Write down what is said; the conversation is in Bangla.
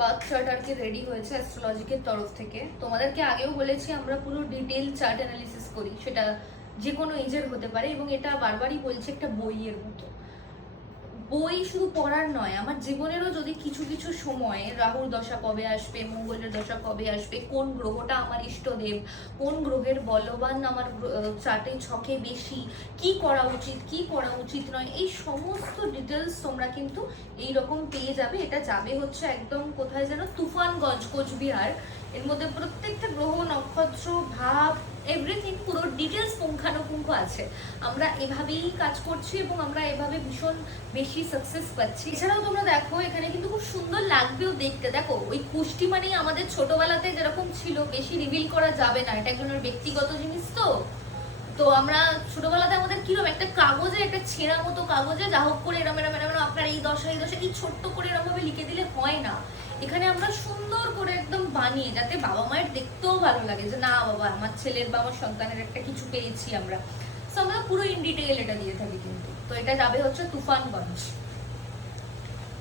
বার্থ চার্ট আর কি রেডি হয়েছে অ্যাস্ট্রোলজিকের তরফ থেকে। তোমাদেরকে আগেও বলেছি আমরা পুরো ডিটেল চার্ট অ্যানালিসিস করি, সেটা যে কোনো এজের হতে পারে, এবং এটা বারবারই বলছি একটা বইয়ের মতো। বই শুধু পড়ার নয়, আমার জীবনেরও যদি কিছু কিছু সময়ে রাহুর দশা কবে আসবে, মঙ্গলের দশা কবে আসবে, কোন গ্রহটা আমার ইষ্টদেব, কোন গ্রহের বলবান আমার চার্টে ছকে বেশি, কি করা উচিত কি করা উচিত নয়, এই সমস্ত ডিটেলস তোমরা কিন্তু এইরকম পেয়ে যাবে। এটা যাবে হচ্ছে একদম কোথায় যেন, তুফানগঞ্জ, কোচবিহার। এর মধ্যে প্রত্যেকটা গ্রহ, নক্ষত্র, ভাব, এভরিথিং পুরো ডিটেলস পুঙ্খানুপুঙ্খ আছে। আমরা এভাবেই কাজ করছি এবং আমরা এভাবে ভীষণ বেশি সাকসেস পাচ্ছি। এছাড়াও তোমরা দেখো এখানে কিন্তু খুব সুন্দর লাগবেও দেখতে। দেখো ওই কুষ্টি মানেই আমাদের ছোটবেলাতে যেরকম ছিল, বেশি রিভিল করা যাবে না, এটা একজনের ব্যক্তিগত জিনিস। তো তো আমরা ছোটবেলাতে আমাদের কিরকম একটা কাগজে, একটা ছেঁড়া মতো কাগজে যা হোক করে এরম এরম এরম আপনার এই দশা এই দশা, এই ছোট্ট করে এরম ভাবে লিখে দিলে হয় না। এখানে আমরা সুন্দর করে একদম বানিয়ে, যাতে বাবা মায়ের দেখতেও ভালো লাগে যে না বাবা আমার ছেলের বা আমার সন্তানের একটা কিছু পেয়েছি আমরা। তো আমরা পুরো ইন ডিটেইল এটা দিয়ে থাকি কিন্তু। তো এটা যাবে হচ্ছে তুফানগঞ্জ।